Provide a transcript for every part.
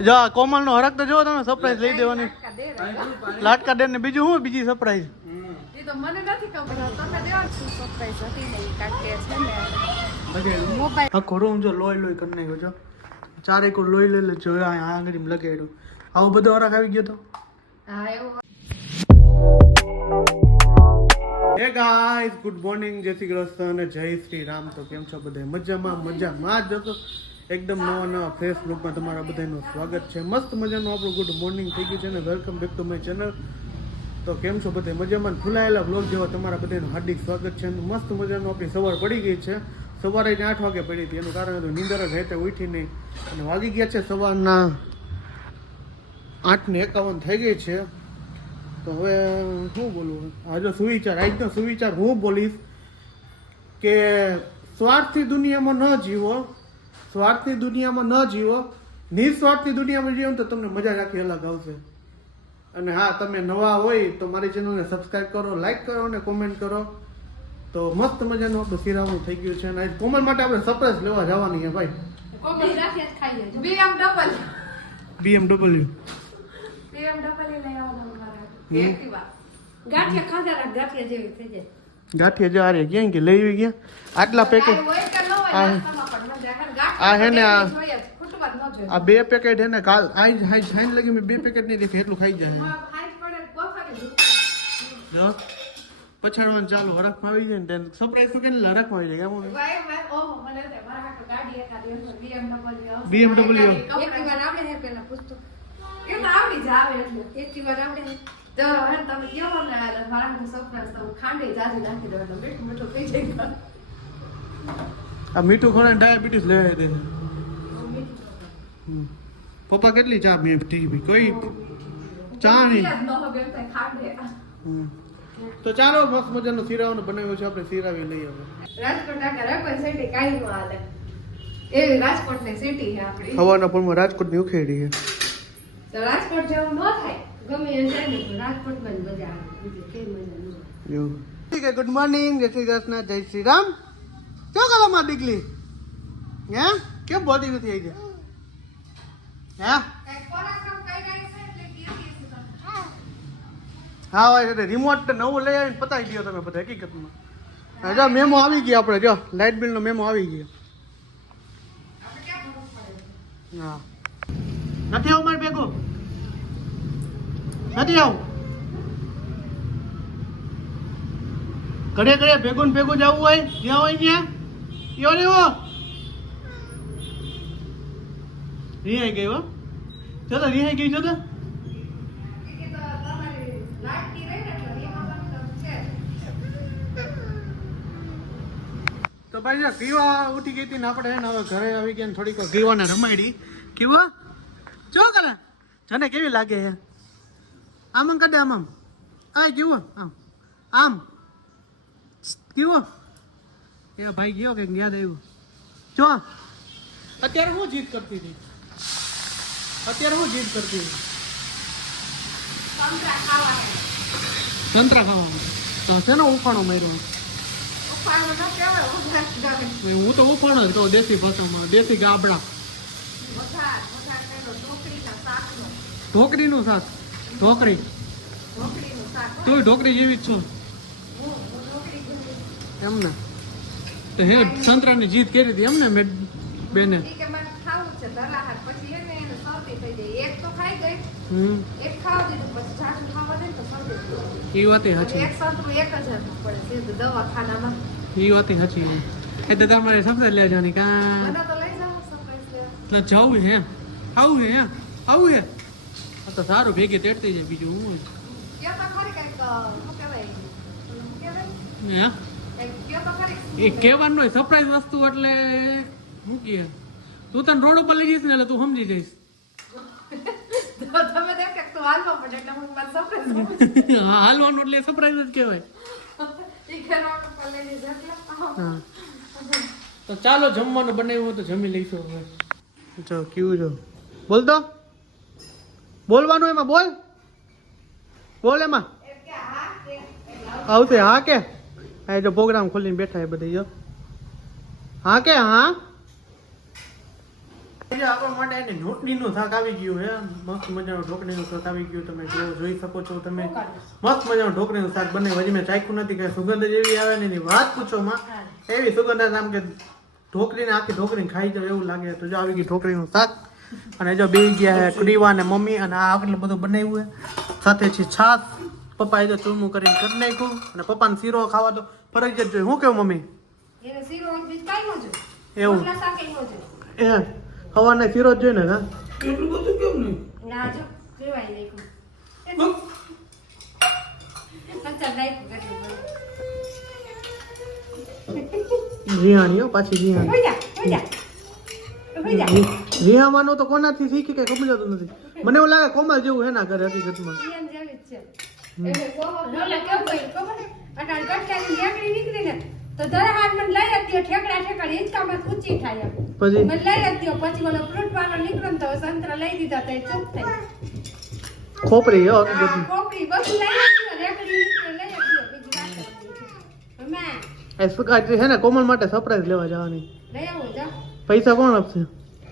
જો કોમલ નો હરક તો જો તમે સરપ્રાઈઝ લઈ દેવાની લાટકા દે ને બીજું શું બીજી સરપ્રાઈઝ એ તો મને નથી ખબર તમે દેવા સરપ્રાઈઝ હતી ને કારણ કે છે ને મોબાઈલ આખો રૂમ જો લોહી લોહી કરી નાખ્યો જો ચારેક લોહી લઈ લે જો આ આંગળી લગાડ્યું આવું બધો હરક આવી ગયો તો હા એવું હે ગાઈસ ગુડ મોર્નિંગ જય શ્રી કૃષ્ણ અને જય શ્રી રામ તો કેમ છો બધા મજામાં જ જતો એકદમ નવા ફ્રેશ લુકમાં તમારા બધાનું સ્વાગત છે મસ્ત મજાનું આપણું ગુડ મોર્નિંગ થઈ ગયું છે અને welcome back to my channel તો કેમ છો બધા મજામાં ફૂલાયેલા વ્લોગ જેવા તમારા બધાનું હાર્દિક સ્વાગત છે મસ્ત મજાનું આપણી સવાર પડી ગઈ છે સવારે 8 વાગે પડી હતી એનું કારણ હતું નીંદર જ રહેતે ઉઠી નહીં અને વાગી ગયા છે સવારના 8:51 થઈ ગઈ છે તો હવે શું બોલું આજનો સુવિચાર હું બોલીશ કે સ્વાર્થની દુનિયામાં ન જીવો નિસ્વાર્થની દુનિયામાં જીવો તો તમને મજા જ આખી અલગ આવશે અને હા તમે નવા હોય તો મારી ચેનલને સબસ્ક્રાઈબ કરો લાઈક કરો અને કોમેન્ટ કરો તો મસ્ત મજાનું આપણું શિરામણું થઈ ગયું છે અને આજ કોમલ માટે આપણે સરપ્રાઈઝ લેવા જવાની છે ભાઈ BMW ગાંઠિયા જો આરે ક્યાં કે લઈ આવી ગયા આટલા પેકેટ આ હે ને આ 2 પેકેટ હે ને કાલ હાઈ લગી મેં 2 પેકેટ નહીં દેખે એટલું ખાઈ જાય જો પછાડવાનું ચાલુ હરખમાં આવી જાય ને તેને સરપ્રાઈઝ તો કેટલા હરખમાં આવી જાય BMW આ મીઠું ખોરાક ડાયાબિટીસ લેવાય દે પપ્પા કેટલી ચા પી કોઈ ચા નહીં તો ચાલો મસ્ત મજાનો શીરાવાનો બનાવ્યો છે આપણે શીરાવી લઈએ હવે હવાના પૂરમાં રાજકોટની ઉખેડી છે રાજકોટ જેવું ન થાય ગમે એ જાય ને રાજકોટમાં જ મજા આવે કઈ મજા નહીં ઠીક ગુડ મોર્નિંગ જય શ્રી કૃષ્ણ જય શ્રી રામ શું કરો માં દીકલી હે કેમ બોડી નથી આવી જાય હે હા ભાઈ રિમોટ નવું લઈ આવીને પતાવી દો તમે બધા હકીકતમાં જો મેમો આવી ગયો આપણે જો લાઇટ બિલનો મેમો આવી ગયો હા નથી આવું મારે ભેગું નથી આવું ઘડે ભેગું જવું હોય જ્યાં હોય ત્યાં યો ને રિહાઈ ગઈ હો ચલો રિહાઈ ગઈ જો તો ભાઈ જો કીવા ઉઠી ગઈ હતી ને આપણે હવે ઘરે આવી ગયા થોડીક કીવાને રમાડી કીવા જો કરે જને કેવી લાગે છે આમ કાઢે આમ આ કેવું આમ કેવો એ ભાઈ ગયો કે યાદ આવ્યું જો અત્યારે હું જીત કરતી હતી સંતરા ખાવા તો શેનો ઉફાણો માર્યો હું તો ઉફાણો જ કહું દેશી ભાષામાં દેશી ગાબડા ઢોકરીનું શાક ઢોકરી તું ઢોકરી જેવી જ છો એમ ને તો હે સંતરાની જીત કરી હતી એમ ને મેં બેને એ વાત સાચી એ તો તમારે સમજ લેવાની કા જવું હે આવું હે તો સારું ભેગી તેડતી જાય બીજું હું એ કહેવાનું હોય સરપ્રાઈઝ વસ્તુ એટલે શું કહે તું તને રોડ ઉપર લઈ જઈશ ને એટલે તું સમજી જઈશ હાલવાનું એટલે સરપ્રાઈઝ જ કહેવાય તો ચાલો જમવાનું બનાવ્યું હોય તો જમી લઈશું હવે જો કેવું જો બોલ તો બોલવાનું એમાં બોલ એમાં આવશે હા કે આ જો પ્રોગ્રામ ખોલીને બેઠા એ બધી જો હા કે હા આજે આપણા માટે એને ઢોકળીનું શાક આવી ગયું હે મસ્ત મજાનું ઢોકળીનું શાક આવી ગયું તમે જોઈ શકો છો તમે મસ્ત મજાનું ઢોકળીનું શાક બને હજી મેં ચાખ્યું નથી કે સુગંધ જ એવી આવે ને એની વાત પૂછો માં એવી સુગંધ આવે આમ કે ઢોકળીને આખી ઢોકળીને ખાઈ જાવ એવું લાગે તો જો આવી ગયું ઢોકળીનું શાક અને જો બે ગયા હે કડીવા ને મમ્મી અને આ આટલું બધું બનાવ્યું હે સાથે છે છાશ પપ્પાએ તો ચૂરમું કરીને કરી નાખ્યું અને પપ્પાને શીરો ખાવા તો ફરજિયાત જોઈએ હું કેવું મમ્મી એને શીરો બીજ કાઈ ન જોઈએ એવું રોટલા શાક ય ન જોઈએ એ સવારને શીરો જ જોઈએ ને હા એટલું બધું કેમ નહીં ના જો જેવાય નહીં પચાસ નાખ્યું કેટલું બધું જીહાણી હો પાછી જીહાણી હોઈ જા હોઈ જા રીહાવાનું તો કોનાથી શીખી કઈ ખબર જતું નથી મને એવું લાગે કોમલ જેવું હે ના ઘરે હકીકતમાં એમ જેવી જ છે એટલે રોલે કેવું કર્યું ખબર છે અટાણ કટકાની લેકડી નીકળી ને તો ધરે હાથ મને લઈ આપ્યો ઠેકડા હિંચકામાં ઊંચી થાય એમ પછી મને લઈ આપ્યો પછી ઓલો ફ્રૂટ વાળો નીકળ્યો ને તો સંતરા લઈ દીધા તો એ ચૂપ થઈ ખોપરી હો હકીકતમાં કોપરી બધું લઈ આપ્યો રેકડી નીકળે લઈ આપ્યો બીજી વાત કરી મેં એ સુકાજ છે ને કોમલ માટે સરપ્રાઈઝ લેવા જવાની લઈ આવો જા પૈસા કોણ આપશે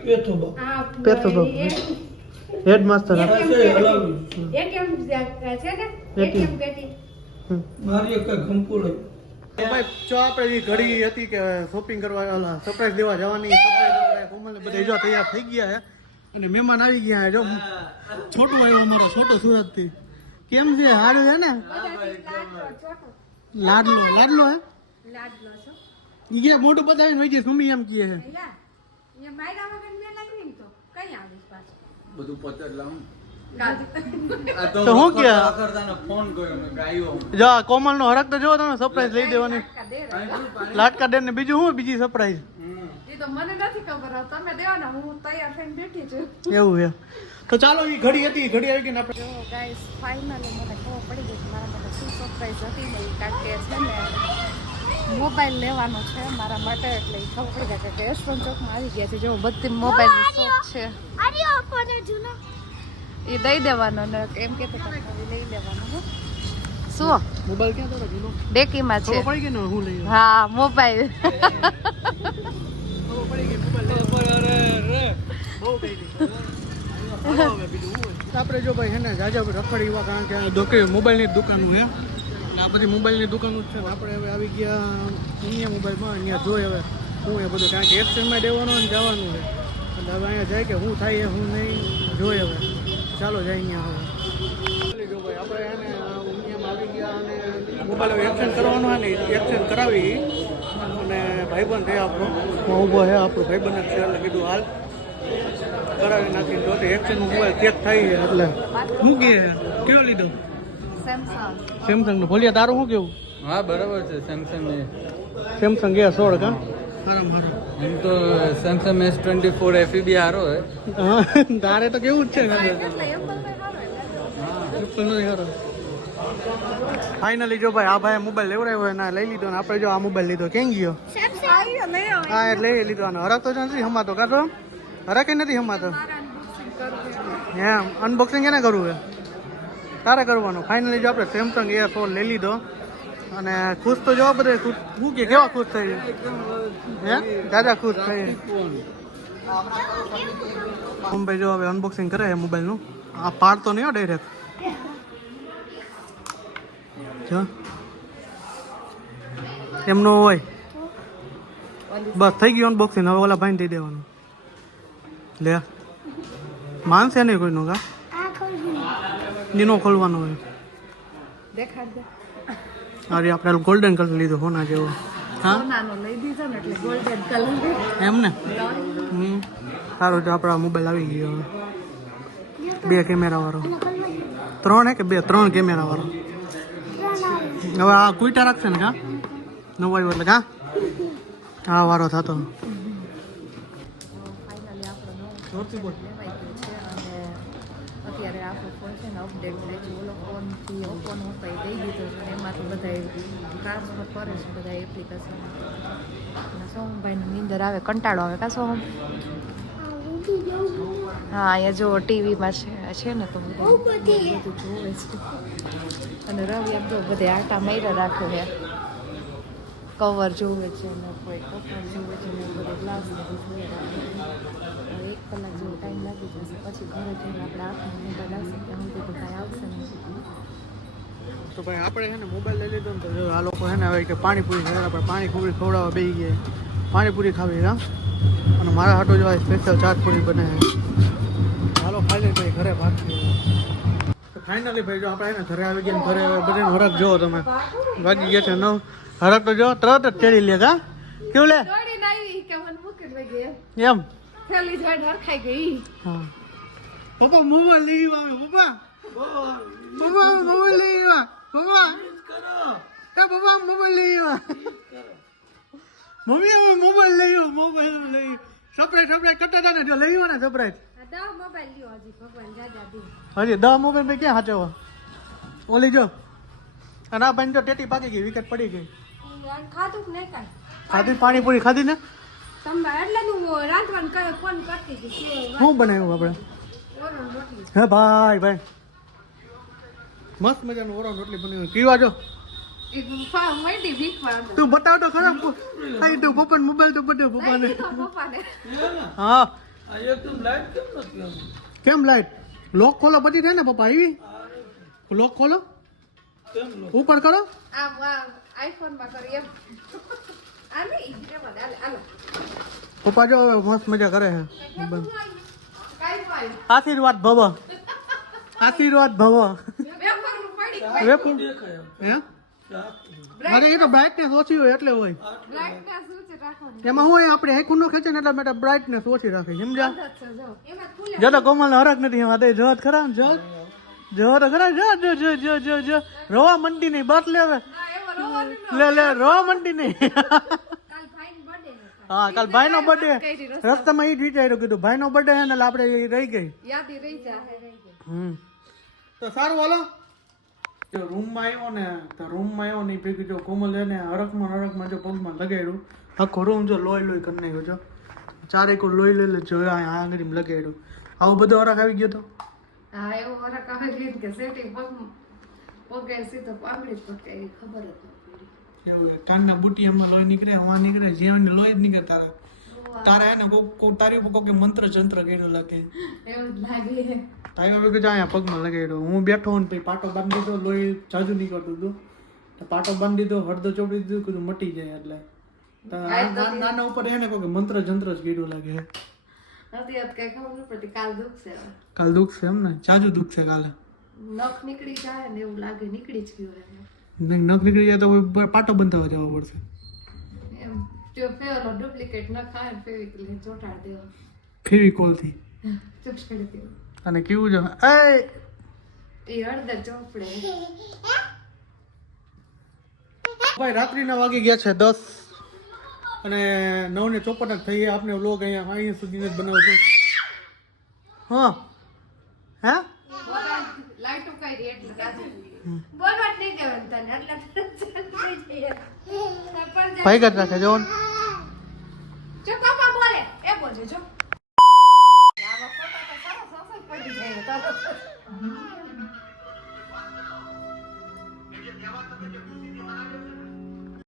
પેથો બા આ પેતો બાપ. હેડ માસ્ટર આપે. એટીએમ છે ને એટીએમ પેટી મારી એક ગમપુર ભાઈ જો આપણે એ ઘડી હતી કે શોપિંગ કરવા સરપ્રાઈઝ દેવા જવાની સરપ્રાઈઝ કોમલ ને બધા જો તૈયાર થઈ ગયા હે અને મહેમાન આવી ગયા હે જો છોટું આવ્યો અમારો છોટો સુરત થી કેમ છે હારું છે ને લાડલો લાડલો હે લાડલો છો ઈ ગયા મોટું બતાવીને વઈ જઈ સુમી એમ કહે છે યા એ માયરા વગર મેં લાગી ને તો કઈ આવીશ પાછું બધું પતર લાવું તો હું કે કરતાને ફોન કર્યો મેં ગાયો જો કોમલ નો હરક તો જો તમે સરપ્રાઈઝ લઈ દેવાની લાટકા દે ને બીજું હું બીજી સરપ્રાઈઝ એ તો મને નથી ખબર તમે દેવાના હું તૈયાર થઈને બેઠી છું એવું છે તો ચાલો એ ઘડી હતી ઘડી આવી ગઈ ને આપણે જો ગાઈસ ફાઇનલી મને ખબર પડી ગઈ કે મારા માટે શું સરપ્રાઈઝ હતી ને કારણ કે છે ને મોબાઈલ લેવાનો છે મારા માટે એટલે ઈ ખબર પડી ગઈ કે યશવંત ચોકમાં આવી ગયા છે જો બધી મોબાઈલની શોપ છે એ દઈ દેવાનો ને એમ કે લઈ લેવાનો હો શું મોબાઈલ ક્યાં હતો જૂનો ડેકીમાં છે ખબર પડી ગઈ ને હું લઈ આવ્યો. હા મોબાઈલ ખબર પડી ગઈ મોબાઈલ બહુ કઈ નહીં આપણે જો ભાઈ હે ને જાજા રખડી એવા કારણ કે દુકાન મોબાઈલની દુકાનો હે આ બધી મોબાઈલની દુકાનો જ છે ને આપણે હવે આવી ગયા અહીંયા મોબાઈલમાં અહીંયા જોઈએ હવે શું એ બધું કારણ કે એક્સચેન્જમાં દેવાનું અને જવાનું છે એટલે હવે અહીંયા જાય કે શું થાય શું નહીં જોઈએ હવે ચાલો જાય અહીંયા હવે જો ભાઈ આપણે એને અહીંયા આવી ગયા અને મોબાઈલ હવે એક્સચેન્જ કરવાનો હોય ને એક્સચેન્જ કરાવી અને ભાઈબંધ છે આપણો ઊભો છે આપણો ભાઈબંધ જ છે એટલે કીધું હાલ કરાવી નાખીને જો એક્સચેન્જ મોબાઈલ ચેક થઈ છે એટલે શું કહે કેવો લીધો સેમસંગ સેમસંગનો ભોલિયા તારું શું કેવું હા બરાબર છે સેમસંગ એ સેમસંગ એ 16 કા સારા મારો એમ તો સેમસંગ S24 FEB હારો હે હા તારે તો કેવું જ છે ફાઇનલી જો ભાઈ આ ભાઈ મોબાઈલ લેવડાવ્યો હોય ને લઈ લીધો ને આપણે જો આ મોબાઈલ લીધો કેમ ગયો હા એટલે લઈ લીધો અને હરક તો નથી હમાતો કાઢો હરક નથી હમાતો એમ અનબોક્સિંગ એને કરવું છે તારે કરવાનું ફાઇનલી જો આપણે સેમસંગ A16 લઈ લીધો અને ખુશ તો જોવા બધે શું કે કેવા ખુશ થઈ હે દાદા ખુશ થઈ ભાઈ જો હવે અનબોક્સિંગ કરે છે મોબાઈલનું આ પાડતો નહીં હો ડાયરેક્ટ જો એમનો હોય બસ થઈ ગયું અનબોક્સિંગ હવે ઓલા ભાઈને દઈ દેવાનું લે માનશે નહીં કોઈનું કા નીનો ખોલવાનો હોય દેખાડ દે અરે આપણે ગોલ્ડન કલર લીધો હોના જેવો હા સોનાનો લઈ દીધો ને એટલે ગોલ્ડન કલર એમ ને સારું તો આપણા મોબાઈલ આવી ગયો હવે 2 કેમેરા વાળો 3 હે કે 3 કેમેરા વાળો હવે આ કુઈટા રાખશે ને કા નવાયો એટલે કા આ વારો થતો ફાઇનલી આપણો જોરથી બોલ લેવાઈ ગયો છે અને અત્યારે આપણો ફોન છે ને અપડેટ થાય છે ઓલો ફોનથી ઓપોનો હતો એ દઈ દીધો છે અને એમાંથી બધા ટ્રાન્સફર કરે છે બધા એપ્લિકેશન અને સોમભાઈની નીંદર આવે કંટાળો આવે કા સોમ હા અહીંયા જો ટીવીમાં છે ને તો બધું જોવે છે અને રવિ એમ તો બધે આટા માર્યા રાખો છે કવર જોવે છે ને કોઈ કપડ જોવે છે ને બધે ગ્લાસ બધું જોવે રાખે એક કલાક જેવો ટાઈમ લાગી જશે પછી ઘરે જઈને આપણે આંખનો મોબાઈલ આવશે ત્યાં સુધી તો કાંઈ આવશે નહીં તો ભાઈ આપણે છે ને મોબાઈલ લઈ લીધો ને તો જો આ લોકો છે ને હવે કે પાણીપુરી ખાવા આપણે પાણીપુરી ખવડાવવા બેસી ગયા પાણીપુરી ખાવી હા અને મારા હાટો જો સ્પેશિયલ ચાટ પૂરી બને હાલો ખાઈ લે ભાઈ ઘરે ભાગી તો ફાઇનલી ભાઈ જો આપણે છે ને ઘરે આવી ગયા ઘરે બધાનો હરક જોવો તમે વાગી ગયા છે 9 હરક તો જો તરત જ ચડી લે કા કેવું લે દોડીને આવી કે મને મૂકી લઈ ગઈ એમ થેલી જોઈને હરખાઈ ગઈ હા પપ્પા મોબાઈલ લઈ આવ્યો પપ્પા પપ્પા મોબાઈલ લઈ આવ્યા પપ્પા એ પપ્પા મોબાઈલ લઈ આવ્યા મમ્મી હવે મોબાઈલ લઈ આવ્યો મોબાઈલ લઈ સરપ્રાઈઝ કરતા હતા ને જો લઈ આવ્યો ને સરપ્રાઈઝ મોબાઈલ લ્યો હજી ભગવાન જાજા દે હજી 10 મોબાઈલ ભાઈ ક્યાં હાચવા ઓલી જો અને આ ભાઈ જો ટેટી પાકી ગઈ વિકેટ પડી ગઈ ખાધું કે નહીં કાંઈ ખાધી પાણીપુરી ખાધી ને તમે એટલે હું રાંધવાનું કરે ફોન કરતી હતી શું બનાવ્યું આપણે હે ભાઈ ભાઈ મસ્ત મજાનું ઓરો રોટલી બનાવી પીવા જો તું બતાવ તો ખરા કઈ તું પપ્પાને મોબાઈલ તો બતાવ પપ્પાને હા આ એકદમ લાઈટ કેમ નથી આમ? કેમ લાઈટ લોક ખોલો પછી થાય ને પપ્પા આવી લોક ખોલો કેમ લો? ઉપર કરો પપ્પા જો હવે મસ્ત મજા કરે છે આશીર્વાદ ભવ આશીર્વાદ ભવ વેપુર દેખાય આમ. હે આ અરે એ તો બ્રાઇટનેસ ઓછી હોય એટલે હોય એમાં હોય આપણે હે કુંડો ખેંચે ને એટલે માટે બ્રાઇટનેસ ઓછી રાખે સમજ્યા જો તો કોમલ હરક નથી એમાં તે જોત ખરા ને જોત જો તો ખરા જો જો જો જો જો જો રોવા મંડી નહીં બસ લે હવે લે રોવા મંડી નહીં હા કાલ ભાઈ નો બર્થડે રસ્તામાં એ જ વિચાર્યું કીધું ભાઈ નો બર્થડે છે ને એટલે આપણે એ રહી ગઈ તો સારું હાલો જો રૂમમાં આવ્યો ને તો રૂમમાં આવ્યો ને ભેગું જો કોમલ એને હરકમાં જો પગમાં લગાડ્યું આખો રૂમ જો લોહી કરી નાખ્યો જો ચારેક લોહી લઈ જો આંગળીમાં લગાડ્યું આવો બધો હરક આવી ગયો તો હા એવો હરક આવી ગઈ કે સેટિંગ પગે સીધો પાઘડી જ પટકાઈ ખબર જ ન પડી એવું કાનના બુટી એમાં લોહી નીકળે વાં નીકળે જીવનને લોહી જ નીકળે તારે હે ને તારી ઉપર કોઈ મંત્ર જંત્ર કર્યું લાગે એવું જ લાગે તારી બાબુ કે અહીંયા પગમાં લગાડ્યો હું બેઠો ને પછી પાટો બાંધી દીધો લોહી જાજુ નીકળતું હતું તો પાટો બાંધી દીધો હળદર ચોપડી દીધું કીધું મટી જાય એટલે તો નાના ઉપર એને કોઈ મંત્ર જંત્ર જ કર્યું લાગે નથી કઈ ખબર ન પડતી કાલ દુખશે કાલ દુખશે એમ ને જાજુ દુખશે કાલે નખ નીકળી જાય ને એવું લાગે નીકળી જ ગયું એને નખ નીકળી જાય તો પાટો બંધાવા જવો પડશે એમ જો ફેવલો ડુપ્લિકેટ ન ખાય ને ફેવિકલ ચોટાડ દેવો ફેવિકોલથી ચોટાડી દેવો અને કેવું છે એ હળદર ચોપડે ભાઈ રાત્રિના વાગી ગયા છે 10 અને 9:54 થઈ ગયા આપણે વ્લોગ અહીંયા સુધી જ બનાવું છું હા હે લાઈટો કઈ રે એટલે રાજી બોલવા જ નહીં દેવાનું તને એટલે ભાઈ કરતા છે જોન